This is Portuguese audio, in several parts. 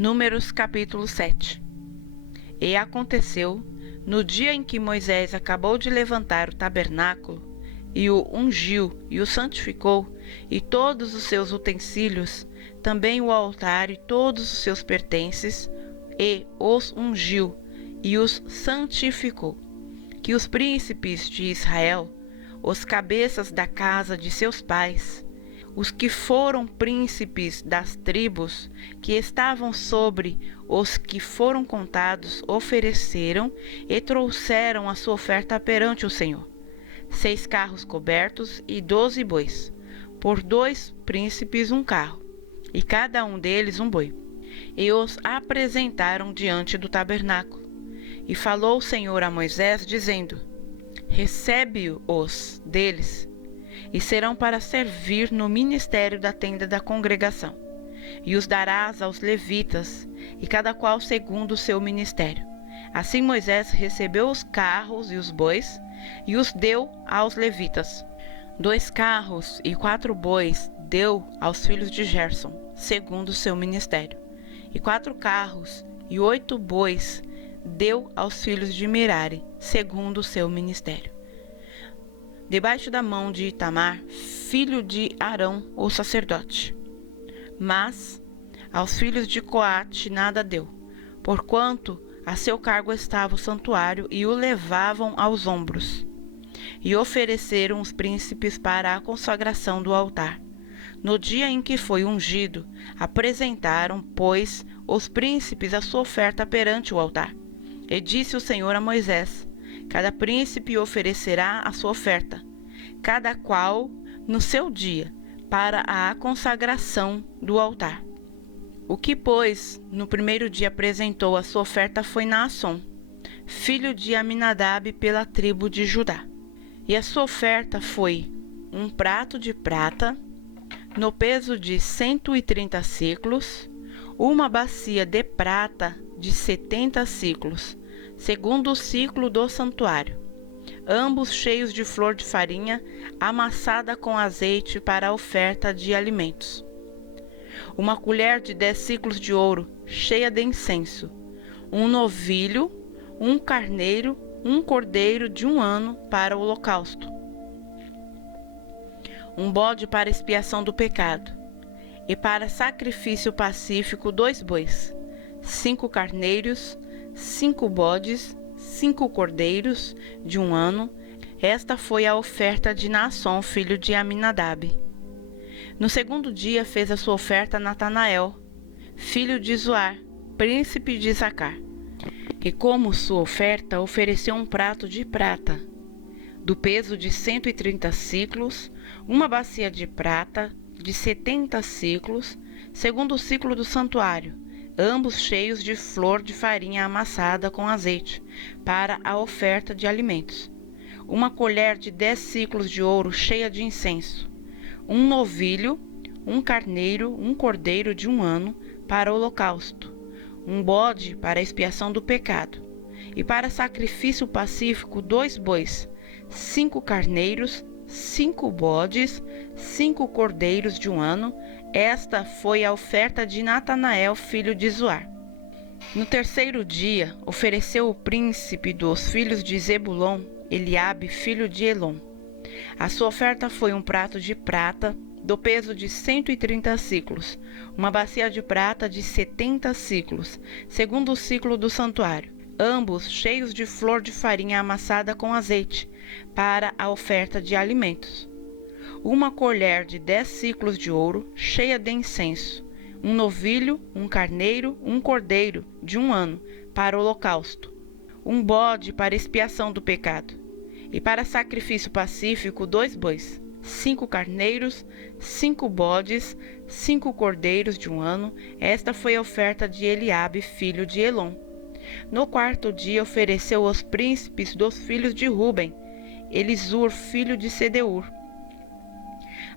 Números capítulo 7. E aconteceu, no dia em que Moisés acabou de levantar o tabernáculo, e o ungiu e o santificou, e todos os seus utensílios, também o altar e todos os seus pertences, e os ungiu e os santificou, que os príncipes de Israel, os cabeças da casa de seus pais, os que foram príncipes das tribos que estavam sobre os que foram contados, ofereceram e trouxeram a sua oferta perante o Senhor: 6 carros cobertos e 12 bois, por 2 príncipes um carro, e cada um deles um boi. E os apresentaram diante do tabernáculo. E falou o Senhor a Moisés, dizendo: recebe-os deles, e serão para servir no ministério da tenda da congregação, e os darás aos levitas, e cada qual segundo o seu ministério. Assim Moisés recebeu os carros e os bois, e os deu aos levitas. 2 carros e 4 bois deu aos filhos de Gerson, segundo o seu ministério, e 4 carros e 8 bois deu aos filhos de Merari, segundo o seu ministério, debaixo da mão de Itamar, filho de Arão, o sacerdote. Mas aos filhos de Coate nada deu, porquanto a seu cargo estava o santuário, e o levavam aos ombros. E ofereceram os príncipes para a consagração do altar. No dia em que foi ungido, apresentaram, pois, os príncipes a sua oferta perante o altar. E disse o Senhor a Moisés: cada príncipe oferecerá a sua oferta, cada qual no seu dia, para a consagração do altar. O que, pois, no primeiro dia apresentou a sua oferta foi Naasson, filho de Aminadab, pela tribo de Judá. E a sua oferta foi 1 prato de prata, no peso de 130 siclos, uma bacia de prata de 70 siclos, segundo o ciclo do santuário, ambos cheios de flor de farinha, amassada com azeite para a oferta de alimentos. Uma colher de 10 siclos de ouro, cheia de incenso, um novilho, um carneiro, um cordeiro de 1 ano para o holocausto, um bode para expiação do pecado, e para sacrifício pacífico 2 bois, 5 carneiros, 5 bodes, 5 cordeiros de 1 ano. Esta foi a oferta de Naasson, filho de Aminadab. No segundo dia fez a sua oferta Natanael, filho de Zoar, príncipe de Isacar. E como sua oferta ofereceu 1 prato de prata, do peso de 130 siclos, uma bacia de prata de 70 siclos, segundo o ciclo do santuário, ambos cheios de flor de farinha amassada com azeite, para a oferta de alimentos. Uma colher de 10 siclos de ouro cheia de incenso, um novilho, um carneiro, um cordeiro de 1 ano para o holocausto, um bode para a expiação do pecado, e para sacrifício pacífico 2 bois, 5 carneiros, 5 bodes, 5 cordeiros de 1 ano. Esta foi a oferta de Natanael, filho de Zoar. No terceiro dia, ofereceu o príncipe dos filhos de Zebulon, Eliabe, filho de Elon. A sua oferta foi 1 prato de prata, do peso de 130 siclos, uma bacia de prata de 70 siclos, segundo o ciclo do santuário, ambos cheios de flor de farinha amassada com azeite, para a oferta de alimentos. Uma colher de 10 siclos de ouro, cheia de incenso, um novilho, um carneiro, um cordeiro de 1 ano, para o holocausto, um bode para expiação do pecado, e para sacrifício pacífico 2 bois, 5 carneiros, 5 bodes, 5 cordeiros de 1 ano. Esta foi a oferta de Eliabe, filho de Elon. No quarto dia ofereceu aos príncipes dos filhos de Ruben, Elisur, filho de Sedeur.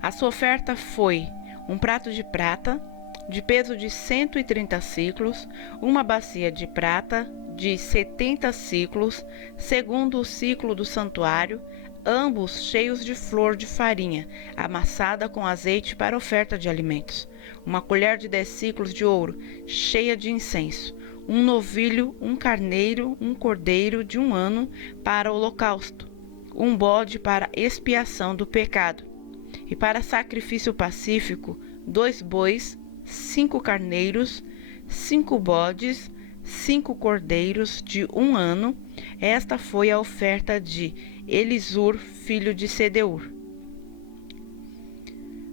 A sua oferta foi 1 prato de prata, de peso de 130 siclos, uma bacia de prata de 70 siclos, segundo o ciclo do santuário, ambos cheios de flor de farinha, amassada com azeite para oferta de alimentos. uma colher de 10 siclos de ouro, cheia de incenso, um novilho, um carneiro, um cordeiro de 1 ano para o holocausto, um bode para expiação do pecado, e para sacrifício pacífico, 2 bois, 5 carneiros, 5 bodes, 5 cordeiros de 1 ano. Esta foi a oferta de Elisur, filho de Sedeur.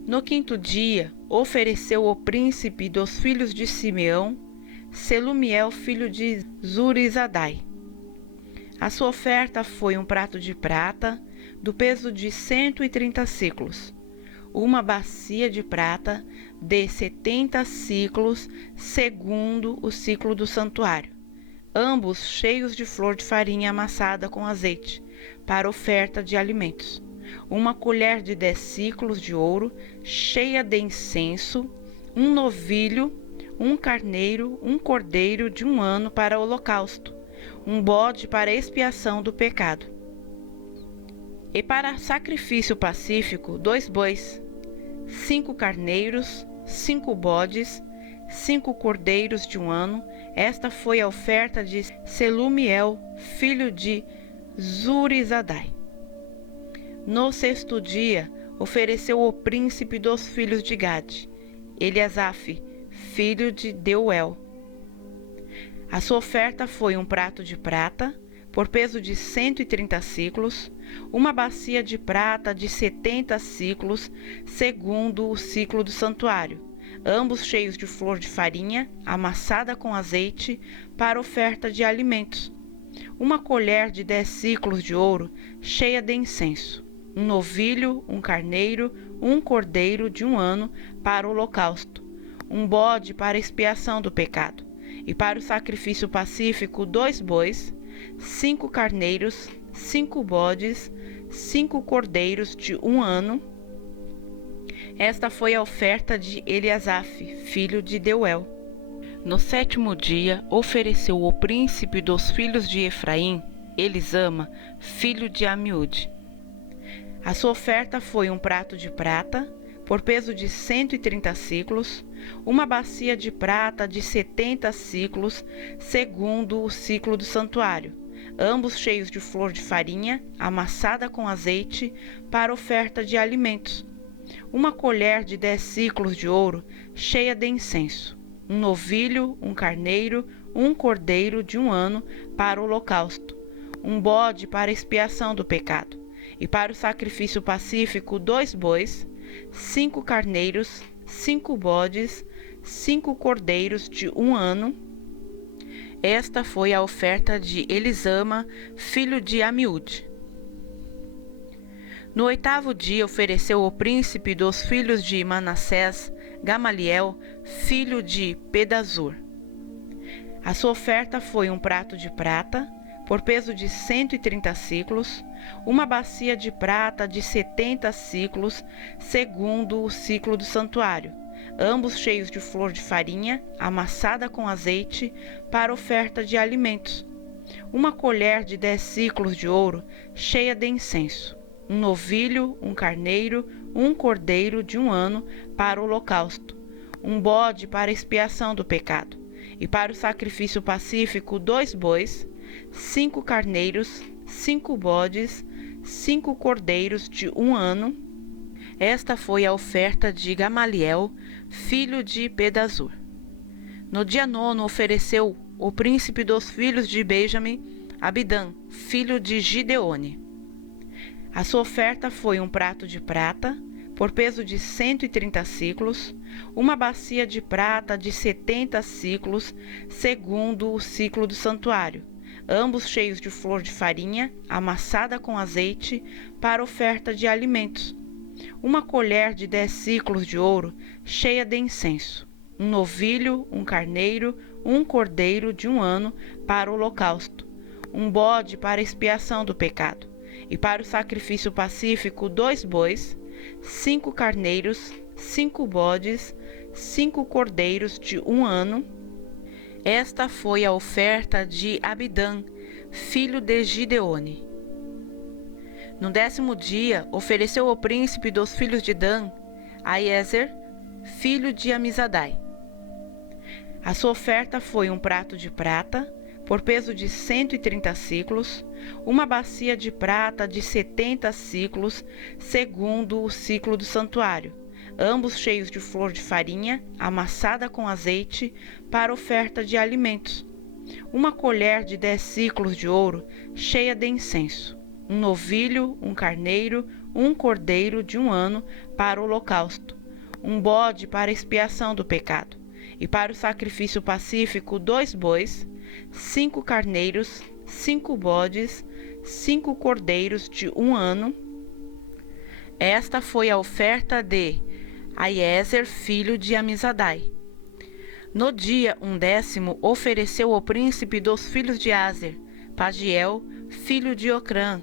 No 5º dia, ofereceu o príncipe dos filhos de Simeão, Selumiel, filho de Zurizadai. A sua oferta foi um prato de prata, do peso de 130 siclos, uma bacia de prata de 70 siclos, segundo o ciclo do santuário, ambos cheios de flor de farinha amassada com azeite, para oferta de alimentos, uma colher de 10 siclos de ouro, cheia de incenso, um novilho, um carneiro, um cordeiro de 1 ano para o holocausto, um bode para expiação do pecado. E para sacrifício pacífico, 2 bois, 5 carneiros, 5 bodes, 5 cordeiros de 1 ano. Esta foi a oferta de Selumiel, filho de Zurizadai. No 6º dia, ofereceu o príncipe dos filhos de Gade, Eliasaf, filho de Deuel. A sua oferta foi um prato de prata, por peso de 130 siclos, uma bacia de prata de 70 siclos, segundo o ciclo do santuário, ambos cheios de flor de farinha, amassada com azeite, para oferta de alimentos, uma colher de 10 siclos de ouro, cheia de incenso, um novilho, um carneiro, um cordeiro de 1 ano para o holocausto, um bode para expiação do pecado, e para o sacrifício pacífico, 2 bois, 5 carneiros, 5 bodes, 5 cordeiros de 1 ano. Esta foi a oferta de Eliasaf, filho de Deuel. No 7º dia, ofereceu o príncipe dos filhos de Efraim, Elisama, filho de Amiúde. A sua oferta foi um prato de prata, por peso de 130 siclos, uma bacia de prata de 70 siclos, segundo o ciclo do santuário, ambos cheios de flor de farinha, amassada com azeite, para oferta de alimentos, uma colher de 10 siclos de ouro, cheia de incenso, um novilho, um carneiro, um cordeiro de 1 ano para o holocausto, um bode para expiação do pecado, e para o sacrifício pacífico, 2 bois, 5 carneiros, 5 bodes, 5 cordeiros de 1 ano. Esta foi a oferta de Elisama, filho de Amiúde. No 8º dia, ofereceu o príncipe dos filhos de Manassés, Gamaliel, filho de Pedazur. A sua oferta foi um prato de prata, por peso de 130 siclos, uma bacia de prata de 70 siclos, segundo o ciclo do santuário, ambos cheios de flor de farinha, amassada com azeite, para oferta de alimentos, uma colher de 10 siclos de ouro, cheia de incenso, um novilho, um carneiro, um cordeiro de 1 ano para o holocausto, um bode para expiação do pecado, e para o sacrifício pacífico, 2 bois, 5 carneiros, 5 bodes, 5 cordeiros de 1 ano. Esta foi a oferta de Gamaliel, filho de Pedazur. No dia 9, ofereceu o príncipe dos filhos de Benjamim, Abidã, filho de Gideone. A sua oferta foi um prato de prata, por peso de 130 siclos, uma bacia de prata de 70 siclos, segundo o ciclo do santuário, ambos cheios de flor de farinha, amassada com azeite, para oferta de alimentos, uma colher de 10 siclos de ouro, cheia de incenso, um novilho, um carneiro, um cordeiro de 1 ano para o holocausto, um bode para expiação do pecado, e para o sacrifício pacífico, 2 bois, 5 carneiros, 5 bodes, 5 cordeiros de 1 ano. Esta foi a oferta de Abidã, filho de Gideone. No 10º dia, ofereceu o príncipe dos filhos de Dan, Aiezer, filho de Amizadai. A sua oferta foi um prato de prata, por peso de 130 siclos, uma bacia de prata de 70 siclos, segundo o ciclo do santuário, ambos cheios de flor de farinha, amassada com azeite, para oferta de alimentos. Uma colher de 10 siclos de ouro, cheia de incenso. Um novilho, um carneiro, um cordeiro de 1 ano, para o holocausto. Um bode para expiação do pecado. E para o sacrifício pacífico, 2 bois, 5 carneiros, 5 bodes, 5 cordeiros de 1 ano. Esta foi a oferta de Aiezer, filho de Amizadai. No dia 10º, ofereceu ao príncipe dos filhos de Aser, Pagiel, filho de Ocrã.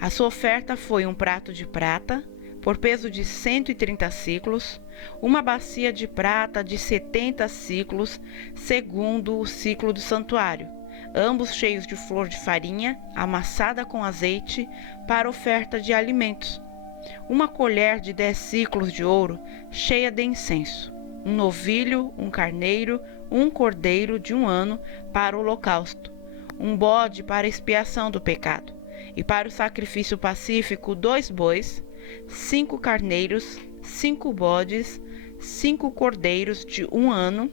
A sua oferta foi um prato de prata, por peso de 130 siclos, uma bacia de prata de 70 siclos, segundo o ciclo do santuário, ambos cheios de flor de farinha, amassada com azeite, para oferta de alimentos. Uma colher de 10 siclos de ouro, cheia de incenso. Um novilho, um carneiro, um cordeiro de 1 ano, para o holocausto. Um bode para expiação do pecado. E para o sacrifício pacífico, 2 bois, 5 carneiros, 5 bodes, 5 cordeiros de 1 ano.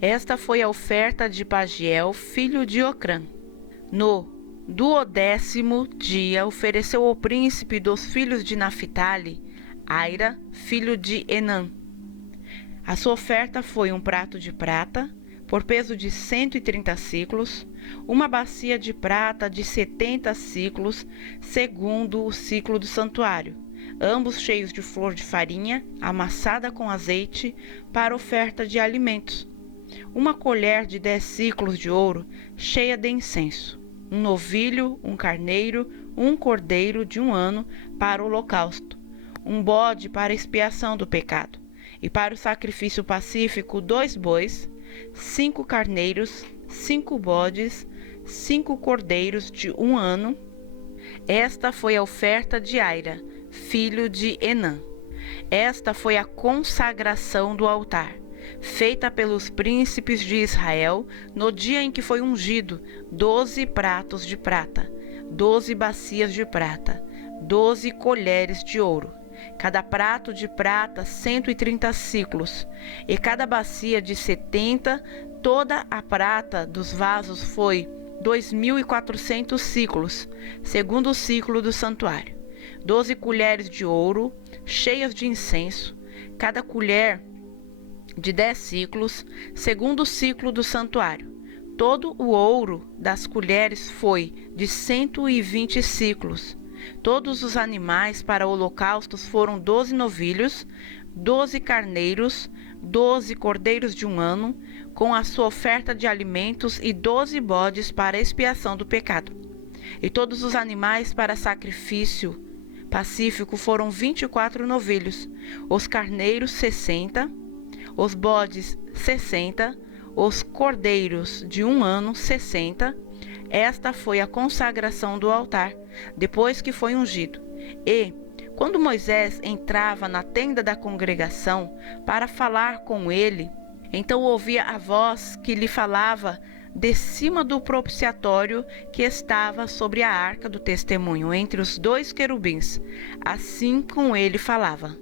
Esta foi a oferta de Pagiel, filho de Ocrã. No 12º dia, ofereceu ao príncipe dos filhos de Naphtali, Aira, filho de Enã. A sua oferta foi um prato de prata, por peso de 130 siclos, uma bacia de prata de 70 siclos, segundo o ciclo do santuário, ambos cheios de flor de farinha, amassada com azeite, para oferta de alimentos. Uma colher de 10 siclos de ouro, cheia de incenso. Um novilho, um carneiro, um cordeiro de 1 ano, para o holocausto. Um bode para expiação do pecado. E para o sacrifício pacífico, 2 bois, 5 carneiros, 5 bodes, 5 cordeiros de 1 ano. Esta foi a oferta de Aira, filho de Enã. Esta foi a consagração do altar, feita pelos príncipes de Israel no dia em que foi ungido: 12 pratos de prata, 12 bacias de prata, 12 colheres de ouro. Cada prato de prata 130 siclos, e cada bacia de 70, toda a prata dos vasos foi 2.400 siclos, segundo o ciclo do santuário. 12 colheres de ouro, cheias de incenso, cada colher de 10 siclos, segundo o ciclo do santuário. Todo o ouro das colheres foi de 120 siclos. Todos os animais para holocaustos foram 12 novilhos, 12 carneiros, 12 cordeiros de 1 ano, com a sua oferta de alimentos, e 12 bodes para expiação do pecado. E todos os animais para sacrifício pacífico foram 24 novilhos, os carneiros 60, os bodes 60, os cordeiros de 1 ano 60. Esta foi a consagração do altar, depois que foi ungido. E, quando Moisés entrava na tenda da congregação para falar com ele, então ouvia a voz que lhe falava de cima do propiciatório que estava sobre a arca do testemunho, entre os 2 querubins. Assim com ele falava.